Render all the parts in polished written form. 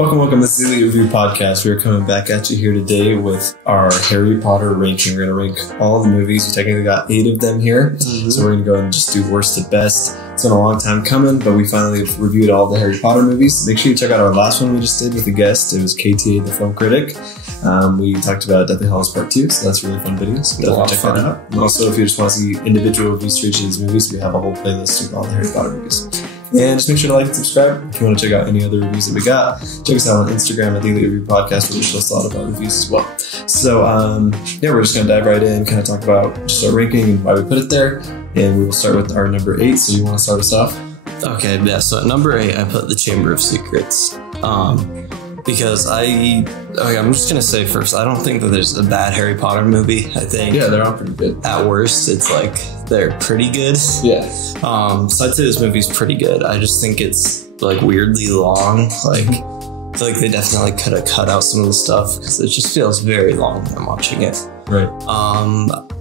Welcome. This is the ELEET Review Podcast. We are coming back at you here today with our Harry Potter ranking. We're going to rank all the movies. We technically got 8 of them here. So we're going to go and just do worst to best. It's been a long time coming, but we finally have reviewed all the Harry Potter movies. Make sure you check out our last one we just did with a guest. It was KTA, the film critic. We talked about Deathly Hallows Part 2, so that's a really fun video. So definitely check that out. And also, if you just want to see individual reviews for each of these movies, we have a whole playlist of all the Harry Potter movies. And just make sure to like and subscribe. If you want to check out any other reviews that we got, check us out on Instagram at the ELEET Review Podcast, where we post a lot of our reviews as well. So, we're just going to dive right in, kind of talk about just our ranking and why we put it there. And we will start with our number 8. So you want to start us off? Okay, yeah. So at number 8, I put The Chamber of Secrets. Because I'm just going to say first, I don't think that there's a bad Harry Potter movie. I think... Yeah, they're all pretty good. At worst, it's like, they're pretty good. Yeah. So I'd say this movie's pretty good. I just think it's, like, weirdly long. Like, I feel like they definitely could have cut out some of the stuff, because it just feels very long when I'm watching it. Right.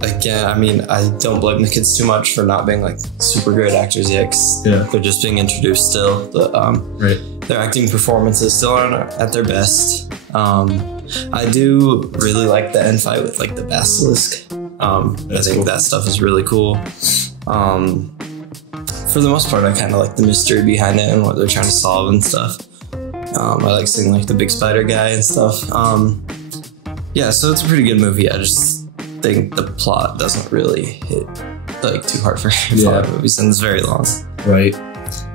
Again, I mean, I don't blame the kids too much for not being, like, super great actors yet, because they're just being introduced still. But, their acting performances still aren't at their best. I do really like the end fight with, like, the basilisk. I think that stuff is really cool. For the most part, I kind of like the mystery behind it and what they're trying to solve and stuff. I like seeing, like, the big spider guy and stuff. Yeah, so it's a pretty good movie. I just think the plot doesn't really hit, like, too hard for Harry Potter movies, and it's very long. Right.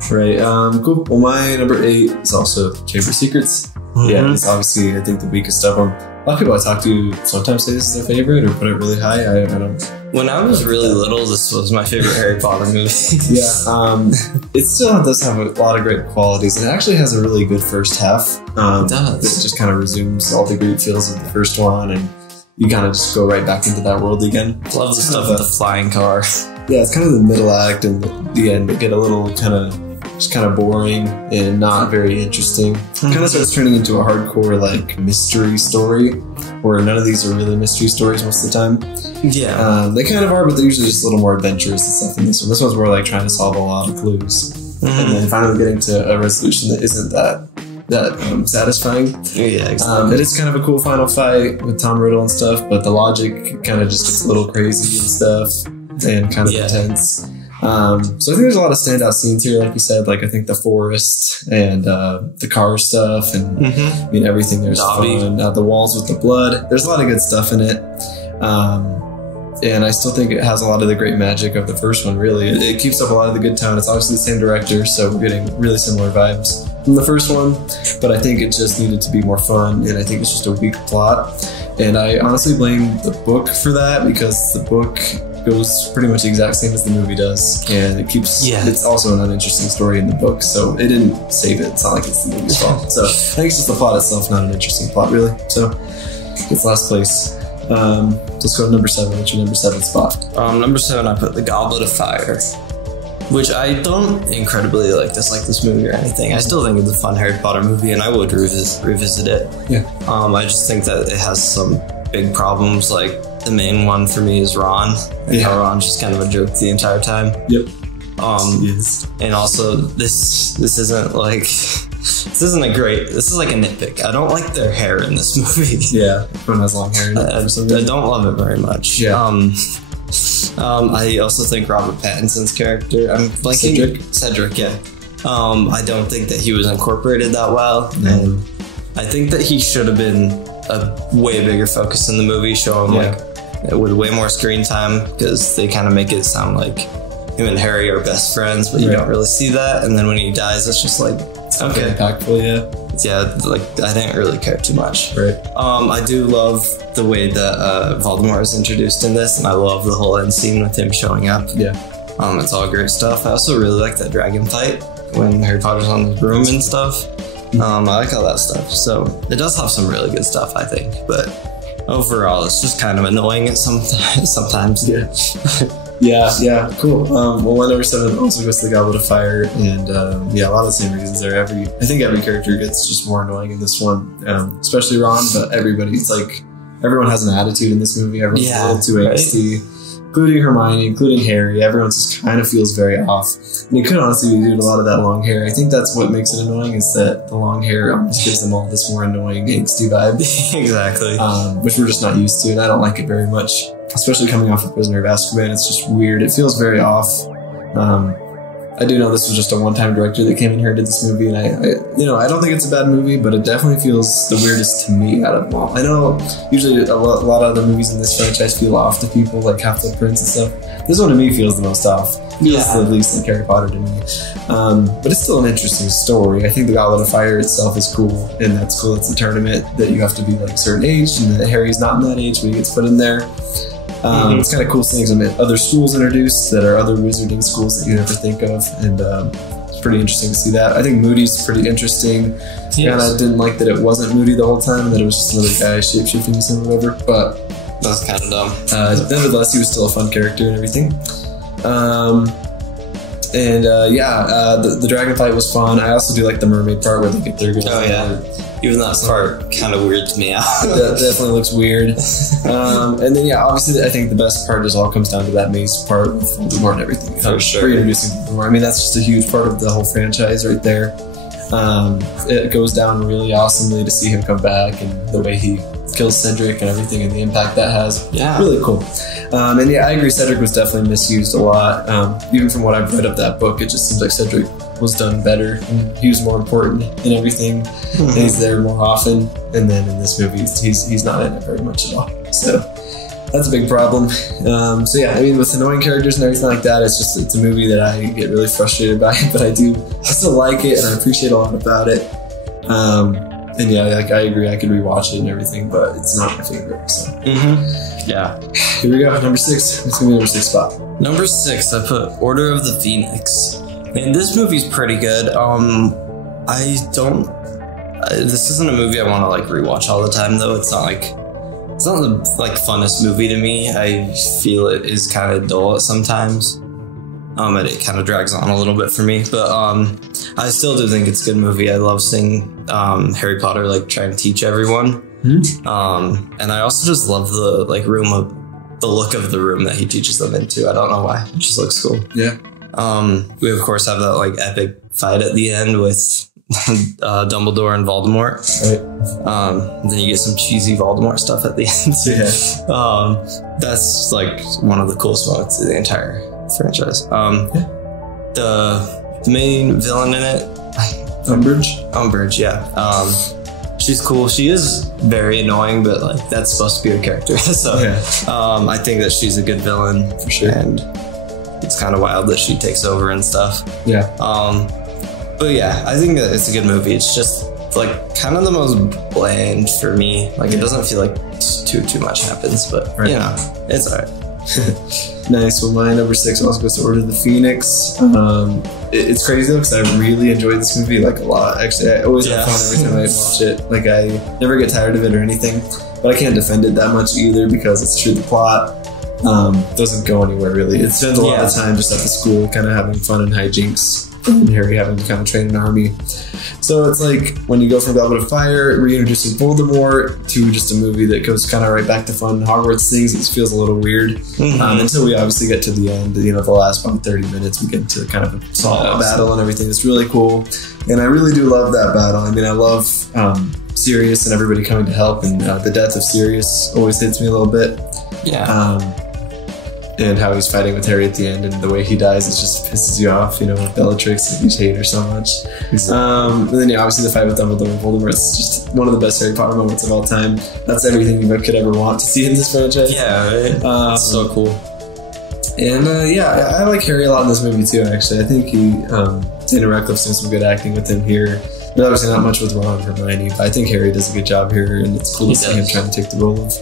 Cool. Well, my number 8 is also Chamber of Secrets. Yeah, it's obviously, I think, the weakest of them. A lot of people I talk to sometimes say this is their favorite or put it really high. I don't. When I was really little, this was my favorite Harry Potter movie. It still does have a lot of great qualities, and it actually has a really good first half. It does. It just kind of resumes all the great feels of the first one, and you kind of just go right back into that world again. Love the stuff with the flying car. Yeah, it's kind of the middle act and the end that get a little kind of boring and not very interesting. Kind of starts turning into a hardcore, like, mystery story, where none of these are really mystery stories most of the time. Yeah. They kind of are, but they're usually just a little more adventurous and stuff in this one. This one's more like trying to solve a lot of clues. And then finally getting to a resolution that isn't that satisfying. Yeah, exactly. It is kind of a cool final fight with Tom Riddle and stuff, but the logic kind of just gets a little crazy and stuff and kind of intense. So I think there's a lot of standout scenes here, like you said. Like, I think the forest and the car stuff, and I mean, everything there's fun. The walls with the blood. There's a lot of good stuff in it. And I still think it has a lot of the great magic of the first one, really. It keeps up a lot of the good tone. It's obviously the same director, so we're getting really similar vibes from the first one. But I think it just needed to be more fun, and I think it's just a weak plot. And I honestly blame the book for that, because the book goes pretty much the exact same as the movie does, and it keeps it's also an uninteresting story in the book, so it didn't save it. It's not like it's the movie's fault. So I think it's just the plot itself, not an interesting plot, really. So it's last place. Let's go to number 7. What's your number 7 spot? Number 7, I put The Goblet of Fire, which I don't incredibly dislike this movie or anything. I still think it's a fun Harry Potter movie, and I would revisit it. Yeah. I just think that it has some big problems. Like, the main one for me is Ron, and how Ron's just kind of a joke the entire time. Yep. And also this isn't like this is like a nitpick. I don't like their hair in this movie. Yeah, everyone has long hair in it. I don't love it very much. Yeah. I also think Robert Pattinson's character, I'm blanking Cedric, yeah. I don't think that he was incorporated that well, and I think that he should have been a way bigger focus in the movie, show him with way more screen time, because they kind of make it sound like him and Harry are best friends, but you don't really see that. And then when he dies, it's just like, okay, impactful, yeah, like, I didn't really care too much. Right. I do love the way that Voldemort is introduced in this, and I love the whole end scene with him showing up. Yeah. It's all great stuff. I also really like that dragon fight when Harry Potter's on the broom and stuff. I like all that stuff. So it does have some really good stuff, I think, but overall, it's just kind of annoying sometimes. Yeah, cool. Well, my number 7 also goes to The Goblet of Fire, and a lot of the same reasons there. I think every character gets just more annoying in this one, especially Ron, but everybody, it's like everyone has an attitude in this movie. Everyone's a little too angsty. including Hermione, including Harry. Everyone just kind of feels very off. And you could honestly be doing a lot of that long hair. I think that's what makes it annoying, is that the long hair almost gives them all this more annoying, angsty vibe. Exactly. Which we're just not used to, and I don't like it very much. Especially coming off of Prisoner of Azkaban, it's just weird. It feels very off. I do know this was just a one-time director that came in here and did this movie, and I don't think it's a bad movie, but it definitely feels the weirdest to me out of them all. I know usually a lot of other movies in this franchise feel off to people, like Half-Blood Prince and stuff. This one to me feels the most off. Feels the least like Harry Potter to me. But it's still an interesting story. I think the Goblet of Fire itself is cool, and that's cool. It's a tournament that you have to be like a certain age, and that Harry's not in that age, but he gets put in there. It's kind of cool seeing some other schools introduced that are other wizarding schools that you never think of, and it's pretty interesting to see that. I think Moody's pretty interesting. And I didn't like that it wasn't Moody the whole time, that it was just another guy shape-shifting or whatever, but that's kind of dumb. Nevertheless, he was still a fun character and everything. The dragon fight was fun. I also do like the mermaid part where they get their good. Oh yeah. Even that part kind of weirds me out. That definitely looks weird. And then, obviously, I think the best part all comes down to that maze part with Voldemort and everything. For sure. Reintroducing Voldemort. I mean, that's just a huge part of the whole franchise right there. It goes down really awesomely to see him come back, and the way he kills Cedric and everything, and the impact that has. Yeah. Really cool. I agree, Cedric was definitely misused a lot. Even from what I've read of that book, it just seems like Cedric was done better, and he was more important in everything, and he's there more often. And then in this movie, he's not in it very much at all. So that's a big problem. With annoying characters and everything like that, it's a movie that I get really frustrated by, but I still like it, and I appreciate a lot about it. I agree, I could rewatch it and everything, but it's not my favorite. So yeah, here we go. Number 6. It's gonna be number 6 spot. Number 6, I put Order of the Phoenix. Man, this movie's pretty good. This isn't a movie I want to like rewatch all the time, though. It's not the like funnest movie to me. I feel it is kind of dull at sometimes. And it kind of drags on a little bit for me, but I still do think it's a good movie. I love seeing Harry Potter like trying to teach everyone. And I also just love the like the look of the room that he teaches them into. I don't know why. It just looks cool. Yeah. We of course have that like epic fight at the end with Dumbledore and Voldemort. Right. Then you get some cheesy Voldemort stuff at the end. Yeah. That's like one of the coolest moments of the entire franchise. The main villain in it, Umbridge, yeah. She's cool. She is very annoying, but like that's supposed to be her character. So I think that she's a good villain for sure. And it's kind of wild that she takes over and stuff. Yeah. But yeah, I think that it's a good movie. It's just like kind of the most bland for me. Like it doesn't feel like too much happens, but it's alright. Nice. Well, my number 6 also goes to Order of the Phoenix. It's crazy though, because I really enjoyed this movie like a lot. Actually, I always have fun every time I watch it. Like I never get tired of it or anything, but I can't defend it that much either, because it's true, the plot doesn't go anywhere really. It spends a lot of time just at the school kind of having fun and hijinks, and Harry having to kind of train an army. So it's like when you go from Goblet of Fire, reintroducing Voldemort, to just a movie that goes kind of right back to fun Hogwarts things, it feels a little weird. Until we obviously get to the end, the last about 30 minutes, we get into kind of a solid battle and everything. It's really cool. And I really do love that battle. I mean, I love Sirius and everybody coming to help, and the death of Sirius always hits me a little bit. Yeah. And how he's fighting with Harry at the end, and the way he dies, it just pisses you off, with Bellatrix, and you just hate her so much. And then obviously the fight with Dumbledore and Voldemort is just one of the best Harry Potter moments of all time. That's everything you could ever want to see in this franchise. Yeah, right? It's so cool. And I like Harry a lot in this movie too, actually. I think Daniel Radcliffe's doing some good acting with him here. But obviously not much with Ron and Hermione, but I think Harry does a good job here, and it's cool to see him trying to take the role of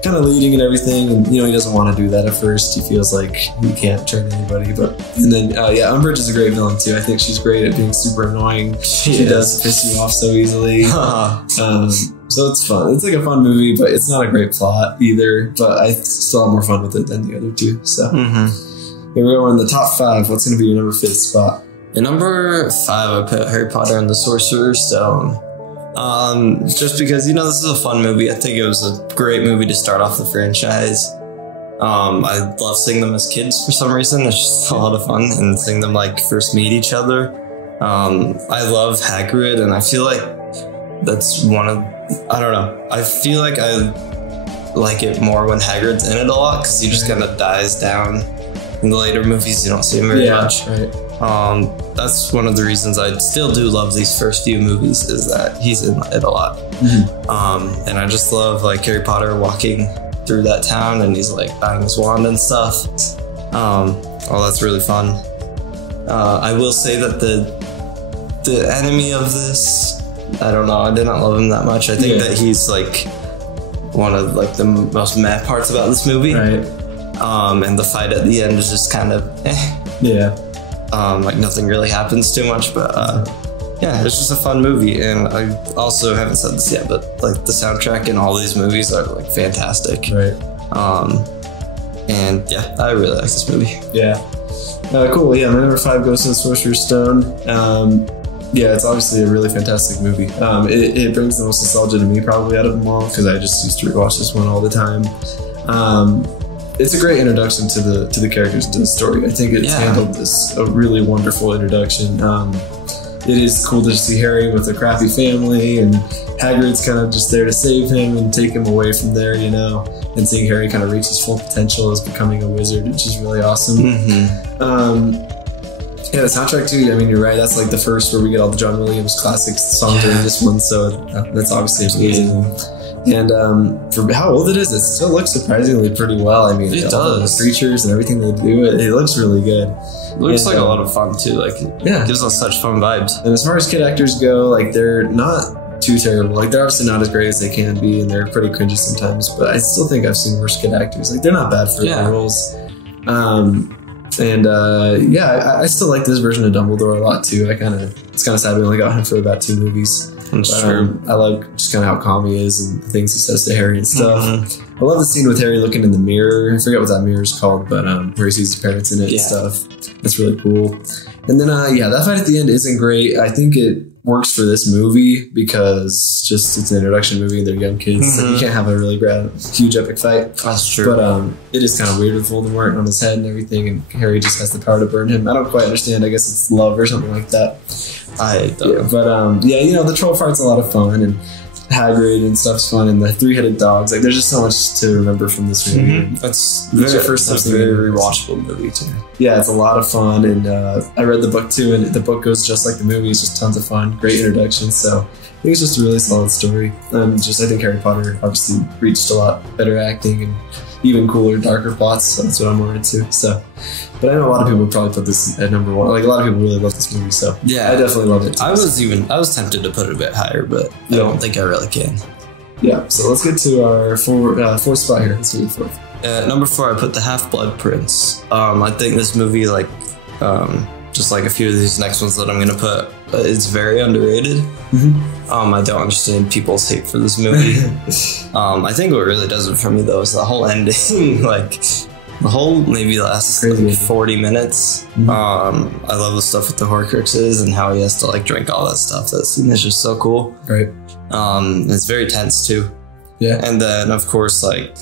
kind of leading and everything, and he doesn't want to do that at first. He feels like he can't turn anybody, and then Umbridge is a great villain too. I think she's great at being super annoying. She does piss you off so easily. So it's fun. It's like a fun movie, but it's not a great plot either, but I still have more fun with it than the other two. So here we go. We're in the top 5. What's going to be your number 5th spot? At number 5, I put Harry Potter and the Sorcerer's Stone. Just because, this is a fun movie. I think it was a great movie to start off the franchise. I love seeing them as kids for some reason. It's just a lot of fun, and seeing them like first meet each other. I love Hagrid, and I feel like that's one of, I don't know, I feel like I like it more when Hagrid's in it a lot, because he just kind of dies down. In the later movies, you don't see him very much. Right. That's one of the reasons I still do love these first few movies, is that he's in it a lot. And I just love like Harry Potter walking through that town, and he's like banging his wand and stuff. Oh, that's really fun. I will say that the enemy of this, I don't know, I did not love him that much. I think that he's like one of like the most meh parts about this movie. Right. And the fight at the end is just kind of like nothing really happens too much, but yeah, it's just a fun movie. And I also haven't said this yet, but like the soundtrack in all these movies are like fantastic. Right. And yeah, I really like this movie. Yeah. Cool. Yeah, my number 5 goes to The Sorcerer's Stone. Yeah, it's obviously a really fantastic movie. It brings the most nostalgia to me probably out of them all, because I just used to rewatch this one all the time. It's a great introduction to the characters and to the story. I think it's handled this a really wonderful introduction. It is cool to see Harry with a crappy family, and Hagrid's kind of just there to save him and take him away from there, you know, and seeing Harry kind of reach his full potential as becoming a wizard, which is really awesome. Yeah, the soundtrack too, I mean, you're right, that's like the first where we get all the John Williams classic songs in this one, so that's obviously amazing. And for how old it is, it still looks surprisingly pretty well. I mean, it all does. The creatures and everything they do, it looks really good. It looks like a lot of fun too. Like, it gives us such fun vibes. And as far as kid actors go, like, they're not too terrible. Like, they're obviously not as great as they can be, and they're pretty cringy sometimes. But I still think I've seen worse kid actors. Like, they're not bad for their roles. I still like this version of Dumbledore a lot too. It's kind of sad we only got him for about 2 movies. That's true. I like just kind of how calm he is and the things he says to Harry and stuff. I love the scene with Harry looking in the mirror. I forget what that mirror is called, but where he sees his parents in it and stuff. That's really cool. And then, that fight at the end isn't great. I think it works for this movie because just it's an introduction movie and they're young kids. So you can't have a really huge epic fight. That's true. But it is kind of weird with Voldemort on his head and everything, and Harry just has the power to burn him. I don't quite understand. I guess it's love or something like that. I don't know. But the troll fight's a lot of fun, and Hagrid and stuff's fun, and the 3-headed dogs. Like, there's just so much to remember from this movie. That's your very rewatchable movie too. Yeah, it's a lot of fun, and I read the book too, and the book goes just like the movie. It's just tons of fun, great introduction. So I think it's just a really solid story. I think Harry Potter obviously reached a lot better acting and even cooler, darker plots. So that's what I'm more into. So, but I know a lot of people would probably put this at number 1. Like, a lot of people really love this movie. So yeah, I definitely love it too. I was tempted to put it a bit higher, but I don't think I really can. Yeah. So let's get to our fourth spot here. Let's do the 4th. Number 4, I put The Half-Blood Prince. I think this movie, like, just like a few of these next ones that I'm going to put, it's very underrated. I don't understand people's hate for this movie. I think what really does it for me, though, is the whole ending. Like, the whole maybe lasts like 40 minutes. I love the stuff with the Horcruxes and how he has to like drink all that stuff. That scene is just so cool. Right. It's very tense too. Yeah. And then of course like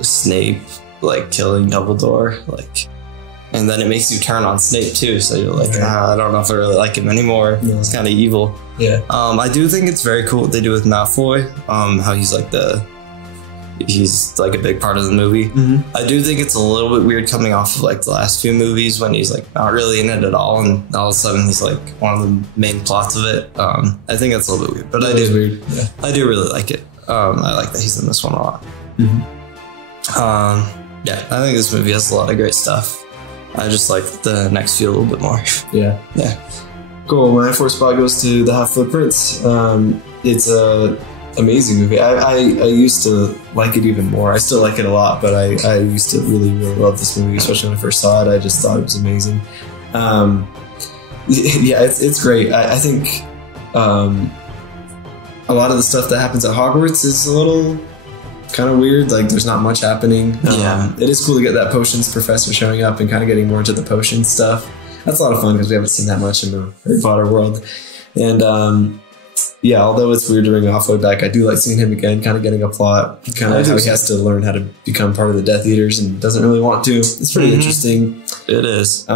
Snape like killing Dumbledore, like, and then it makes you turn on Snape too. So you're like, I don't know if I really like him anymore. Yeah. It's kind of evil. Yeah. I do think it's very cool what they do with Malfoy. How he's like he's like a big part of the movie. I do think it's a little bit weird coming off of like the last few movies when he's like not really in it at all, and all of a sudden he's like one of the main plots of it. I think that's a little bit weird, but I do really like it. I like that he's in this one a lot. I think this movie has a lot of great stuff. I just like the next few a little bit more. Yeah. Cool. My 4th spot goes to The Half-Blood Prince. It's a amazing movie. I used to like it even more. I still like it a lot, but I used to really, really love this movie, especially when I first saw it. I just thought it was amazing. It's great. I think a lot of the stuff that happens at Hogwarts is a little kind of weird. Like, there's not much happening. It is cool to get that potions professor showing up and kind of getting more into the potion stuff. That's a lot of fun because we haven't seen that much in the Harry Potter world. And yeah, although it's weird to ring off way back, I do like seeing him again, kind of getting a plot, kind of how he has to learn how to become part of the Death Eaters and doesn't really want to. It's pretty interesting. It is.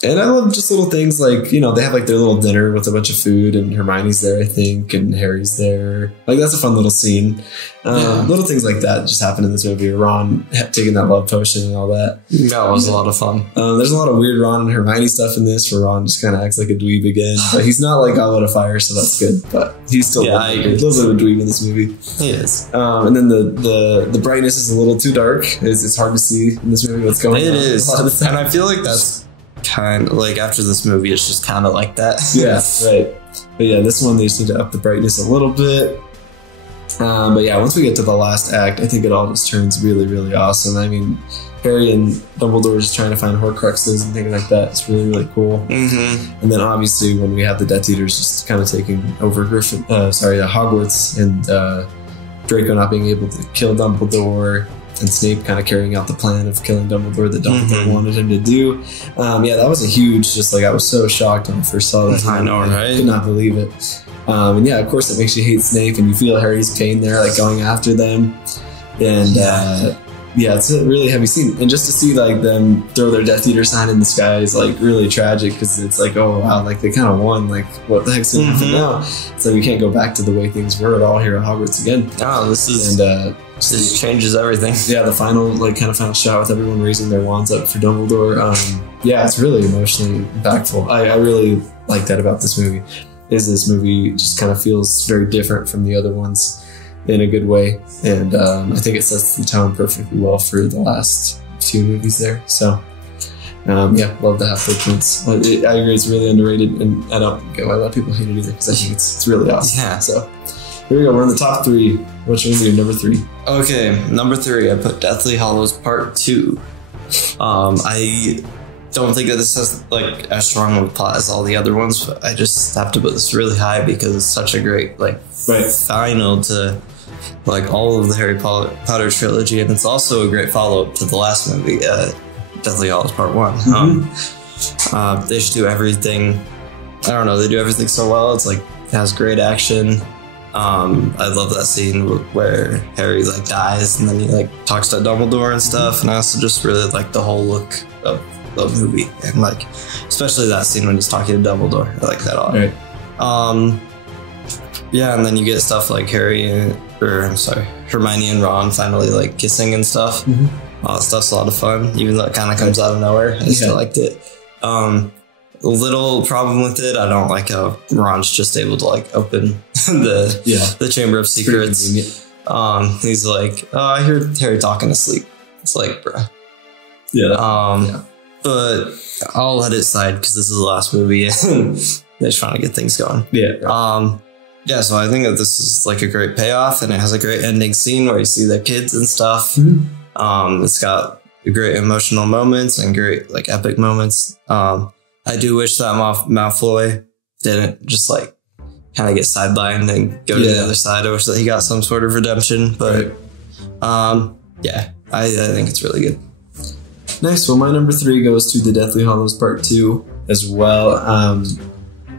And I love just little things like, you know, they have like their little dinner with a bunch of food and Hermione's there, I think, and Harry's there. Like, that's a fun little scene. Little things like that just happen in this movie. Ron taking that love potion and all that. That was a lot of fun. There's a lot of weird Ron and Hermione stuff in this where Ron just kind of acts like a dweeb again. But he's not like Goblet of Fire, so that's good. But he's still a little bit of a dweeb in this movie. He is. And then the brightness is a little too dark. It's hard to see in this movie what's going on. It is. And I feel like that's kind of like after this movie, it's just kind of like that. Yeah, right. But yeah, this one, they just need to up the brightness a little bit. But yeah, once we get to the last act, I think it all just turns really, really awesome. I mean, Harry and Dumbledore just trying to find Horcruxes and things like that. It's really, really cool. And then obviously when we have the Death Eaters just kind of taking over Hogwarts, and Draco not being able to kill Dumbledore, and Snape kind of carrying out the plan of killing Dumbledore that Dumbledore wanted him to do. Yeah, that was a huge, just like, I was so shocked when I first saw that. I know, right? I could not believe it. And yeah, of course it makes you hate Snape, and you feel Harry's pain there, like going after them. And yeah, it's a really heavy scene. And just to see like them throw their Death Eater sign in the sky is like really tragic, because it's like, oh wow, like they kind of won. Like, what the heck's gonna happen now? So we can't go back to the way things were at all here at Hogwarts again. Oh, this is this changes everything. Yeah, the final final shot with everyone raising their wands up for Dumbledore. Yeah, it's really emotionally impactful. I really like that about this movie. This movie just kind of feels very different from the other ones in a good way, and I think it sets the tone perfectly well for the last few movies there. So yeah, love the Half-Blood Prince. I agree, it's really underrated, and I don't get why a lot of people hate it either, because I think it's really awesome. Yeah. So here we go. We're in the top 3. What's your movie number 3? Okay, number 3, I put Deathly Hallows Part 2. I don't think that this has like as strong of a plot as all the other ones, but I just have to put this really high because it's such a great final to like all of the Harry Potter trilogy, and it's also a great follow-up to the last movie, Deathly Hallows Part 1. They should do everything. I don't know, they do everything so well. It's like, it has great action. I love that scene where Harry like dies and then he like talks to Dumbledore and stuff, and I also just really like the whole look of the movie, and like especially that scene when he's talking to Dumbledore. I like that a lot. Right. Yeah, and then you get stuff like Hermione and Ron finally like kissing and stuff. All that stuff's a lot of fun, even though it kind of comes out of nowhere. I still liked it. Little problem with it, I don't like how Ron's just able to like open the Chamber of Secrets. He's like, oh, I hear Harry talking asleep. It's like, bruh. Yeah. But I'll let it slide because this is the last movie and they're trying to get things going. Yeah, so I think that this is like a great payoff, and it has a great ending scene where you see the kids and stuff. It's got great emotional moments and great like epic moments. I do wish that Malfoy didn't just like kind of get sidelined and go to the other side. I wish that he got some sort of redemption, but yeah, I think it's really good. Nice. Well, my number 3 goes to the Deathly Hallows Part 2 as well.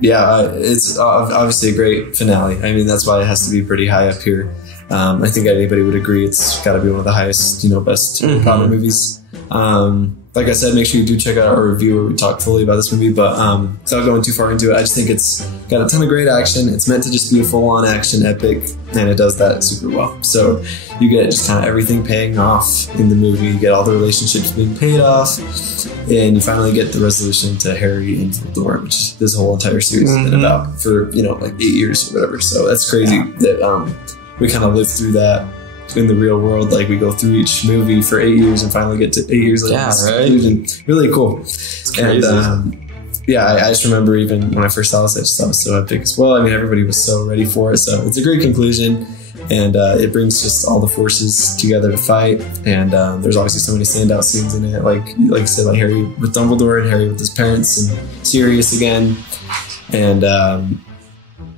Yeah, it's obviously a great finale. I mean, that's why it has to be pretty high up here. I think anybody would agree it's got to be one of the highest, best Harry Potter movies. Like I said, make sure you do check out our review where we talk fully about this movie, but without going too far into it, I just think it's got a ton of great action. It's meant to just be a full-on action epic, and it does that super well. So you get just kind of everything paying off in the movie. You get all the relationships being paid off, and you finally get the resolution to Harry and Dumbledore, which this whole entire series has been about for, like 8 years or whatever. So that's crazy that we kind of lived through that in the real world. Like, we go through each movie for 8 years and finally get to 8 years later. Yeah, right. Really cool. It's crazy. And, I just remember even when I first saw this, I just thought it was so epic as well. I mean, everybody was so ready for it. So it's a great conclusion, and it brings just all the forces together to fight. And there's obviously so many standout scenes in it. Like you said, like Harry with Dumbledore and Harry with his parents and Sirius again. And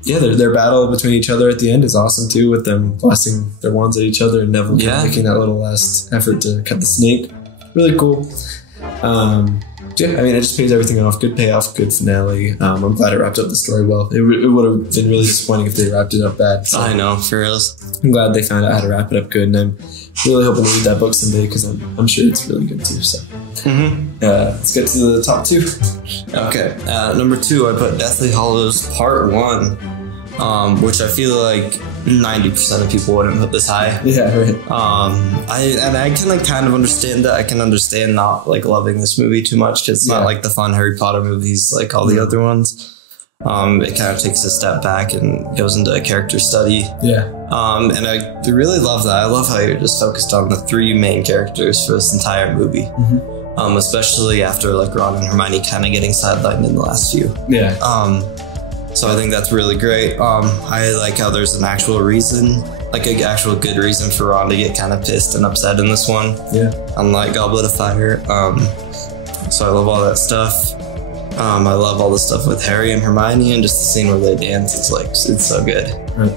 their battle between each other at the end is awesome too, with them blasting their wands at each other and Neville making that little last effort to cut the snake. Really cool. Yeah, I mean, it just pays everything off. Good payoff, good finale. I'm glad it wrapped up the story well. It would have been really disappointing if they wrapped it up bad. So I know, for real. I'm glad they found out how to wrap it up good, and I'm really hoping to read that book someday because I'm sure it's really good too. So let's get to the top 2. Okay, number 2, I put Deathly Hallows Part 1, which I feel like 90% of people wouldn't put this high. Yeah, right. I can like kind of understand that. I can understand not like loving this movie too much because it's not like the fun Harry Potter movies like all the other ones. It kind of takes a step back and goes into a character study. Yeah. And I really love that. I love how you're just focused on the 3 main characters for this entire movie. Especially after like Ron and Hermione kind of getting sidelined in the last few. Yeah. So I think that's really great. I like how there's an actual reason, like an actual good reason for Ron to get kind of pissed and upset in this one. Yeah. Unlike Goblet of Fire. So I love all that stuff. I love all the stuff with Harry and Hermione, and just the scene where they dance is like, it's so good. Right.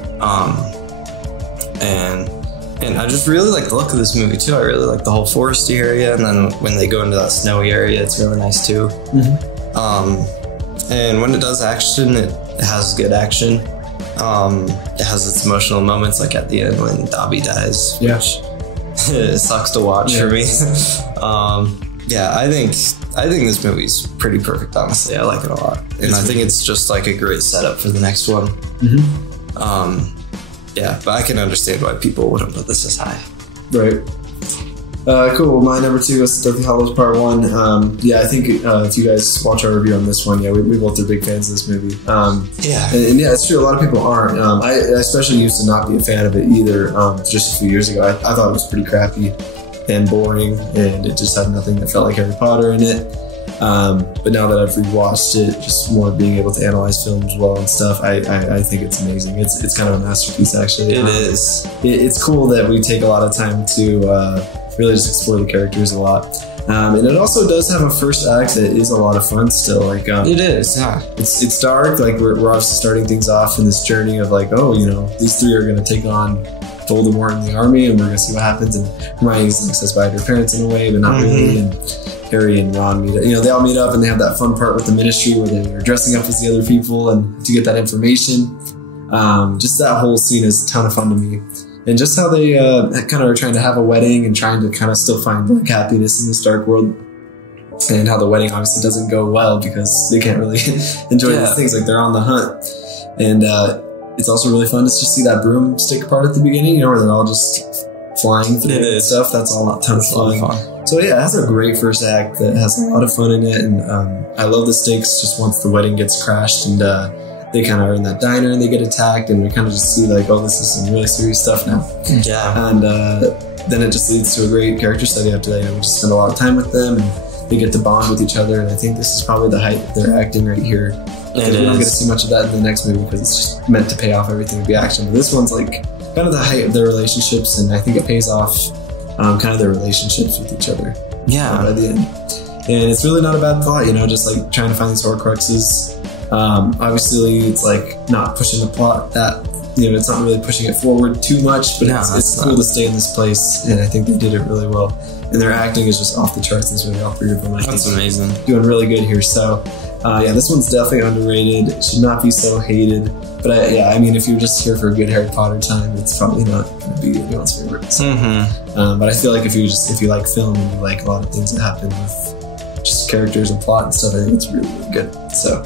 And I just really like the look of this movie too. I really like the whole foresty area, and then when they go into that snowy area, it's really nice too. And when it does action, it has good action. It has its emotional moments, like at the end when Dobby dies. Yeah. Which it sucks to watch for me. Yeah, I think this movie's pretty perfect, honestly. I like it a lot. And I think it's just like a great setup for the next one. Yeah, but I can understand why people wouldn't put this as high. Right. Cool. My number 2 is Deathly Hallows Part 1. Yeah, I think if you guys watch our review on this one, yeah, we both are big fans of this movie. Yeah. And yeah, it's true. A lot of people aren't. I especially used to not be a fan of it either. Just a few years ago, I thought it was pretty crappy and boring, and it just had nothing that felt like Harry Potter in it. But now that I've rewatched it, just more being able to analyze films well and stuff, I think it's amazing. It's kind of a masterpiece, actually. It is. It's cool that we take a lot of time to really just explore the characters a lot. And it also does have a first act that is a lot of fun still. Like it is, yeah. It's dark. Like we're obviously starting things off in this journey of like, oh, you know, these 3 are going to take on Voldemort and the army, and we're going to see what happens. And Hermione's like says bye to her parents in a way, but not really. And Harry and Ron meet up. You know, they all meet up and they have that fun part with the Ministry where they're dressing up as the other people and to get that information. Just that whole scene is a ton of fun to me. And just how they kind of are trying to have a wedding and trying to kind of still find like happiness in this dark world. And how the wedding obviously doesn't go well because they can't really enjoy these things. Like they're on the hunt. And it's also really fun to just see that broomstick part at the beginning, you know, where they're all just flying through and stuff. That's all a ton of fun. So yeah, it has a great first act that has a lot of fun in it. And I love the stakes just once the wedding gets crashed and they kind of are in that diner and they get attacked, and we kind of just see like, oh, this is some really serious stuff now. Yeah. And then it just leads to a great character study after that. You know, we just spend a lot of time with them and they get to bond with each other. And I think this is probably the height of their acting right here. Because we don't get to see much of that in the next movie because it's just meant to pay off everything to be action. But this one's like kind of the height of their relationships, and I think it pays off kind of their relationships with each other. Yeah. By the end. And it's really not a bad plot, you know, just like trying to find these Horcruxes. Obviously, it's like not pushing the plot that, you know, it's not really pushing it forward too much, but it's cool to stay in this place, and I think they did it really well. And their acting is just off the charts in this movie, all 3 of them. That's amazing. Doing really good here. So, yeah, this one's definitely underrated. It should not be so hated. But yeah, I mean, if you're just here for a good Harry Potter time, it's probably not going to be anyone's favorite. So. But I feel like if you like film and you like a lot of things that happen with just characters and plot and stuff, I think it's really, really good. So,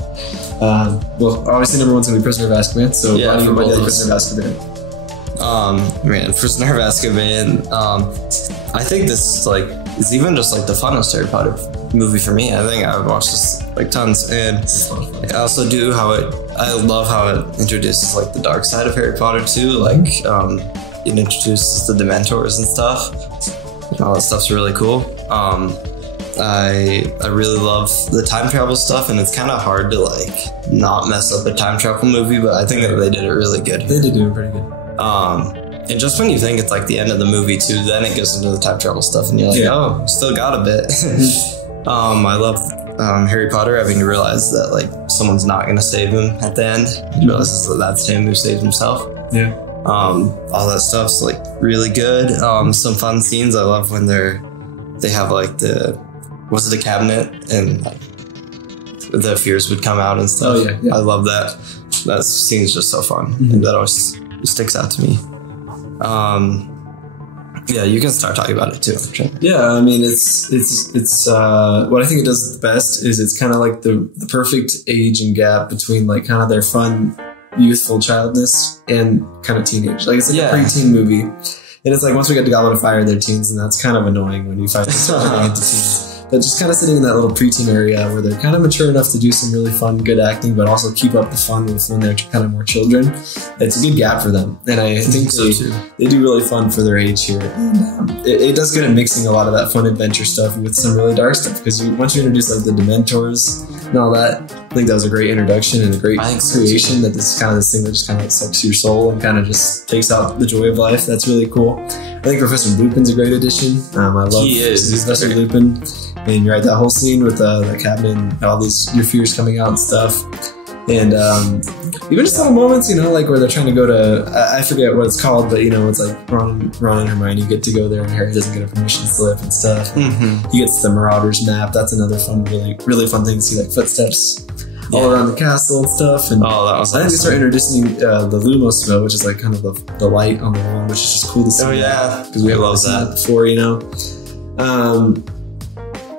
well, obviously number 1's going to be Prisoner of Azkaban. So yeah, why do you like Prisoner of Azkaban? Man, Prisoner of Azkaban. I think this is even just like the funnest Harry Potter movie for me. I think I've watched this like tons, and I also I love how it introduces like the dark side of Harry Potter too. Like it introduces the Dementors and stuff. And all that stuff's really cool. I really love the time travel stuff, and it's kind of hard to like not mess up a time travel movie, but I think that they did it really good. They did do it pretty good. And just when you think it's like the end of the movie too, then it goes into the time travel stuff, and you're like, oh, still got a bit. I love Harry Potter having to realize that like someone's not going to save him at the end. He realizes that that's him who saves himself. Yeah. All that stuff's like really good. Some fun scenes. I love when they have like the was it a cabinet and like the fears would come out and stuff. Oh yeah. I love that. That scene's just so fun. And that always sticks out to me. Yeah, you can start talking about it too. Yeah, I mean, it's what I think it does the best is it's kind of like the perfect age and gap between like kind of their fun, youthful childness and kind of teenage. Like it's like a preteen movie, and it's like once we get to Goblet of Fire, they're teens, and that's kind of annoying when you finally start getting into teens. But just kind of sitting in that little preteen area where they're kind of mature enough to do some really fun, good acting, but also keep up the fun with when they're kind of more children. It's a good gap for them. And I think they do really fun for their age here. And it does good at mixing a lot of that fun adventure stuff with some really dark stuff. Because once you introduce like the Dementors and all that, I think that was a great introduction and a great creation that this kind of this thing that just kind of like sucks your soul and kind of just takes out the joy of life. That's really cool. I think Professor Lupin's a great addition. I love Professor Lupin. And you're right, that whole scene with the cabinet and all these your fears coming out and stuff. And even just little moments, you know, like where they're trying to go to, I forget what it's called, but you know, it's like Ron and Hermione get to go there and Harry doesn't get a permission slip and stuff. And he gets the Marauders map. That's another fun, really fun thing to see, like footsteps all around the castle and stuff. And that was I think they start introducing the Lumos spell, which is like kind of the light on the wall, which is just cool to see. Oh yeah, because we haven't seen that before, you know.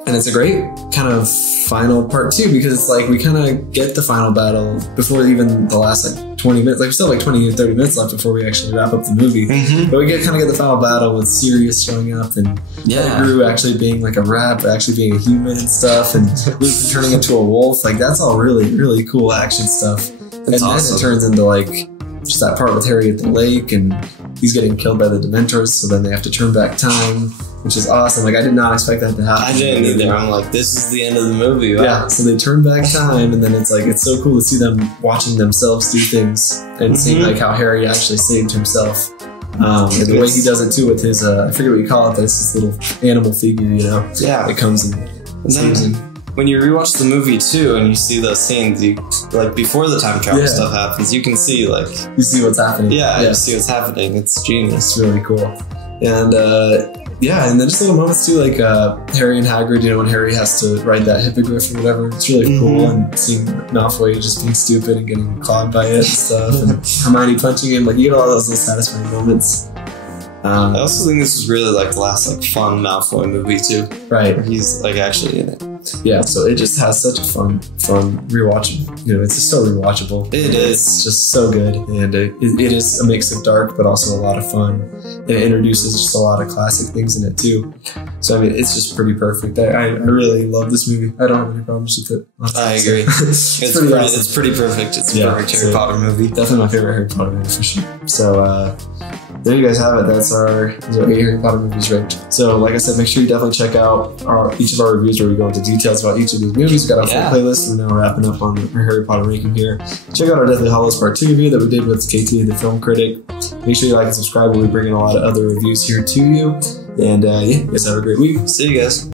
And it's a great kind of final part too, because it's like we kind of get the final battle before even the last like 20 minutes. Like we still have like 20 or 30 minutes left before we actually wrap up the movie. But we get the final battle with Sirius showing up and Gru actually being like a rat, but actually being a human and stuff, and Lupin turning into a wolf. Like that's all really cool action stuff. And then it turns into like just that part with Harry at the lake and he's getting killed by the Dementors, so then they have to turn back time, which is awesome. Like I did not expect that to happen. I didn't either. I'm like, this is the end of the movie. Wow. Yeah, so they turn back time, and then it's like it's so cool to see them watching themselves do things and seeing like how Harry actually saved himself. And the way he does it too with his I forget what you call it, but it's this little animal figure, you know? Yeah. It comes and saves him. When you rewatch the movie too, and you see those scenes, you like before the time travel stuff happens, you can see like you see what's happening. Yeah, you see what's happening. It's genius. It's really cool. And and then just little moments too, like Harry and Hagrid, you know, when Harry has to ride that hippogriff or whatever. It's really cool, and seeing Malfoy just being stupid and getting clawed by it and stuff, and Hermione punching him. Like you get all those little satisfying moments. I also think this is really like the last like fun Malfoy movie too. Right. Where he's like actually in it. Yeah, so it just has such a fun rewatching. You know, it's just so rewatchable. It is. It's just so good, and it is a mix of dark, but also a lot of fun. And it introduces just a lot of classic things in it too. So I mean, it's just pretty perfect. I really love this movie. I don't have any problems with it. I agree. It's pretty perfect. It's a perfect Harry Potter movie. Definitely my favorite Harry Potter movie for sure. So there you guys have it. Those are 8 Harry Potter movies ranked. So like I said, make sure you definitely check out each of our reviews where we go into details about each of these movies. We've got our full playlist. We're now wrapping up on our Harry Potter ranking here. Check out our Deathly Hallows Part 2 review that we did with KT, the film critic. Make sure you like and subscribe. We'll be bringing a lot of other reviews here to you. And you guys have a great week. See you guys.